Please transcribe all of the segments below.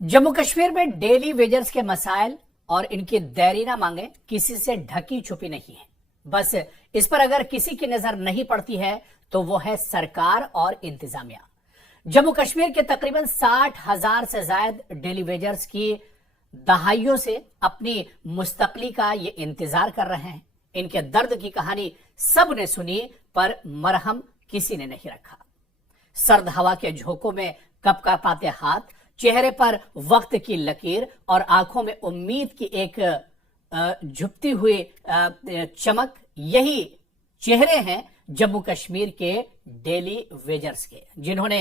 जम्मू कश्मीर में daily wagers के मसाइल और इनकी देरीना मांगे किसी से ढकी छुपी नहीं है। बस इस पर अगर किसी की नजर नहीं पड़ती है तो वो है सरकार और इंतजामिया। जम्मू कश्मीर के तकरीबन 60,000 से ज्यादा डेली वेजर्स की दहाइयों से अपनी मुस्तकली का ये इंतजार कर रहे हैं। इनके दर्द की कहानी सबने सुनी पर मरहम किसी ने नहीं रखा। सर्द हवा के झोंकों में कपकपाते हाथ, चेहरे पर वक्त की लकीर और आंखों में उम्मीद की एक झुकती हुई चमक, यही चेहरे हैं जम्मू कश्मीर के डेली वेजर्स के, जिन्होंने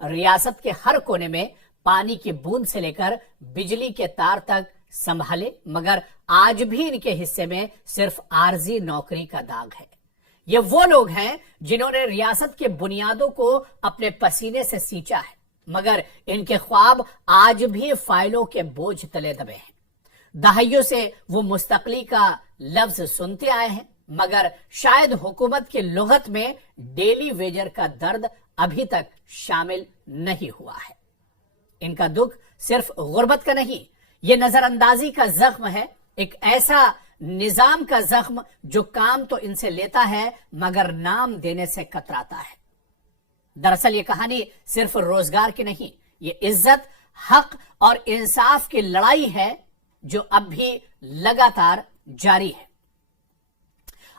रियासत के हर कोने में पानी की बूंद से लेकर बिजली के तार तक संभाले, मगर आज भी इनके हिस्से में सिर्फ आरजी नौकरी का दाग है। ये वो लोग हैं जिन्होंने रियासत के बुनियादों को अपने पसीने से सींचा है, मगर इनके ख्वाब आज भी फाइलों के बोझ तले दबे हैं। दहाइयों से वो मुस्तकली का लफ्ज सुनते आए हैं, मगर शायद हुकूमत की लुगत में डेली वेजर का दर्द अभी तक शामिल नहीं हुआ है। इनका दुख सिर्फ गुर्बत का नहीं, ये नजरअंदाजी का जख्म है, एक ऐसा निजाम का जख्म जो काम तो इनसे लेता है मगर नाम देने से कतराता है। दरअसल ये कहानी सिर्फ रोजगार की नहीं, ये इज्जत, हक और इंसाफ की लड़ाई है जो अब भी लगातार जारी है।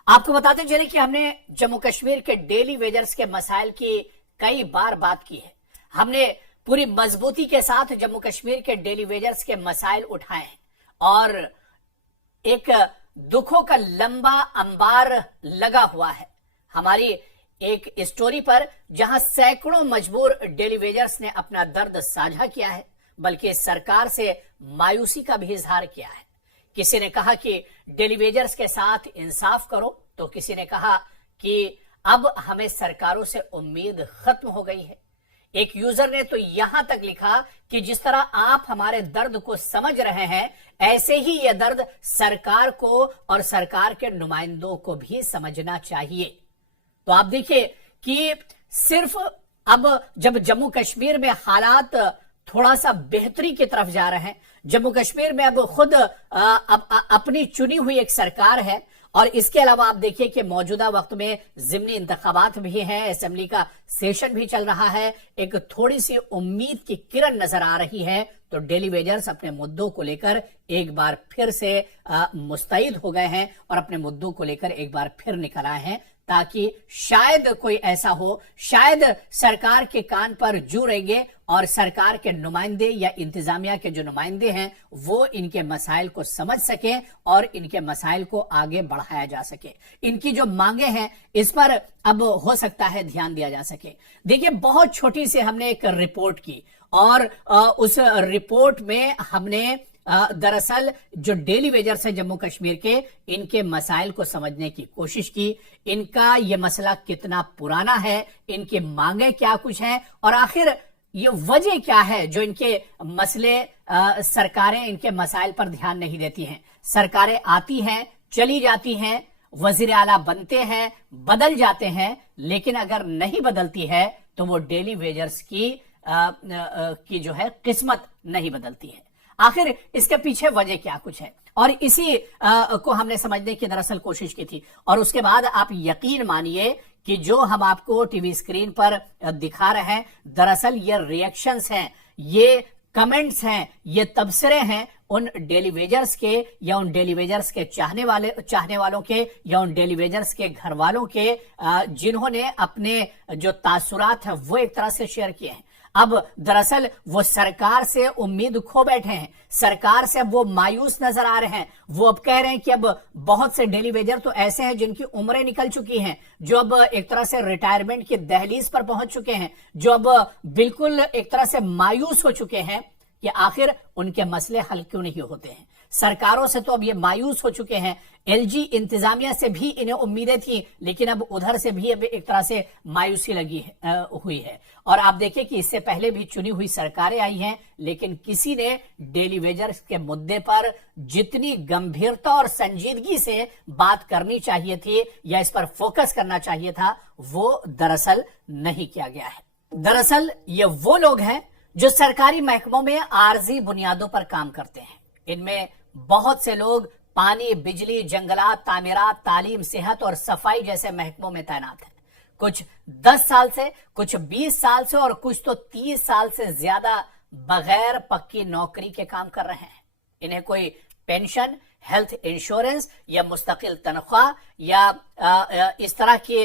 आपको बताते चले कि हमने जम्मू कश्मीर के डेली वेजर्स के मसाइल की कई बार बात की है। हमने पूरी मजबूती के साथ जम्मू कश्मीर के डेली वेजर्स के मसाइल उठाए हैं और एक दुखों का लंबा अंबार लगा हुआ है हमारी एक स्टोरी पर, जहां सैकड़ों मजबूर डेली वेजर्स ने अपना दर्द साझा किया है, बल्कि सरकार से मायूसी का भी इजहार किया है। किसी ने कहा कि डेली वेजर्स के साथ इंसाफ करो, तो किसी ने कहा कि अब हमें सरकारों से उम्मीद खत्म हो गई है। एक यूजर ने तो यहां तक लिखा कि जिस तरह आप हमारे दर्द को समझ रहे हैं, ऐसे ही यह दर्द सरकार को और सरकार के नुमाइंदों को भी समझना चाहिए। तो आप देखिए कि सिर्फ अब जब जम्मू कश्मीर में हालात थोड़ा सा बेहतरी की तरफ जा रहे हैं, जम्मू कश्मीर में अब खुद अपनी चुनी हुई एक सरकार है, और इसके अलावा आप देखिए कि मौजूदा वक्त में ज़िमनी इंतखाबात भी हैं, असेंबली का सेशन भी चल रहा है, एक थोड़ी सी उम्मीद की किरण नजर आ रही है, तो डेली वेजर्स अपने मुद्दों को लेकर एक बार फिर से मुस्तैद हो गए हैं और अपने मुद्दों को लेकर एक बार फिर निकल आए हैं, ताकि शायद कोई ऐसा हो, शायद सरकार के कान पर जू रहेंगे और सरकार के नुमाइंदे या इंतजामिया के जो नुमाइंदे हैं वो इनके मसाइल को समझ सके और इनके मसाइल को आगे बढ़ाया जा सके। इनकी जो मांगे हैं इस पर अब हो सकता है ध्यान दिया जा सके। देखिए, बहुत छोटी सी हमने एक रिपोर्ट की और उस रिपोर्ट में हमने दरअसल जो डेली वेजर्स है जम्मू कश्मीर के, इनके मसाइल को समझने की कोशिश की। इनका ये मसला कितना पुराना है, इनके मांगे क्या कुछ हैं और आखिर ये वजह क्या है जो इनके मसले सरकारें इनके मसाइल पर ध्यान नहीं देती हैं। सरकारें आती हैं, चली जाती हैं, वजीर आला बनते हैं, बदल जाते हैं, लेकिन अगर नहीं बदलती है तो वो डेली वेजर्स की जो है किस्मत नहीं बदलती है। आखिर इसके पीछे वजह क्या कुछ है, और इसी को हमने समझने की दरअसल कोशिश की थी। और उसके बाद आप यकीन मानिए कि जो हम आपको टीवी स्क्रीन पर दिखा रहे हैं, दरअसल ये रिएक्शंस हैं, ये कमेंट्स हैं, ये तबसरे हैं उन डेली वेजर्स के या उन डेली वेजर्स के चाहने वालों के या उन डेली वेजर्स के घर वालों के, जिन्होंने अपने जो तासुरात है वो एक तरह से शेयर किए हैं। अब दरअसल वो सरकार से उम्मीद खो बैठे हैं, सरकार से अब वो मायूस नजर आ रहे हैं। वो अब कह रहे हैं कि अब बहुत से डेली वेजर तो ऐसे हैं जिनकी उम्रें निकल चुकी हैं, जो अब एक तरह से रिटायरमेंट की दहलीज पर पहुंच चुके हैं, जो अब बिल्कुल एक तरह से मायूस हो चुके हैं कि आखिर उनके मसले हल क्यों नहीं होते हैं। सरकारों से तो अब ये मायूस हो चुके हैं, एलजी इंतजामिया से भी इन्हें उम्मीदें थी, लेकिन अब उधर से भी अब एक तरह से मायूसी हुई है। और आप देखिए कि इससे पहले भी चुनी हुई सरकारें आई हैं, लेकिन किसी ने डेली वेजर्स के मुद्दे पर जितनी गंभीरता और संजीदगी से बात करनी चाहिए थी या इस पर फोकस करना चाहिए था, वो दरअसल नहीं किया गया है। दरअसल ये वो लोग हैं جو سرکاری محکموں میں عارضی بنیادوں پر کام کرتے ہیں، ان میں بہت سے لوگ پانی، بجلی، جنگلات، تعمیرات، تعلیم، صحت اور صفائی جیسے محکموں میں تعینات ہیں۔ کچھ 10 سال سے، کچھ 20 سال سے اور کچھ تو 30 سال سے زیادہ بغیر پکی نوکری کے کام کر رہے ہیں۔ انہیں کوئی پینشن، ہیلتھ انشورنس یا مستقل تنخواہ یا اس طرح کی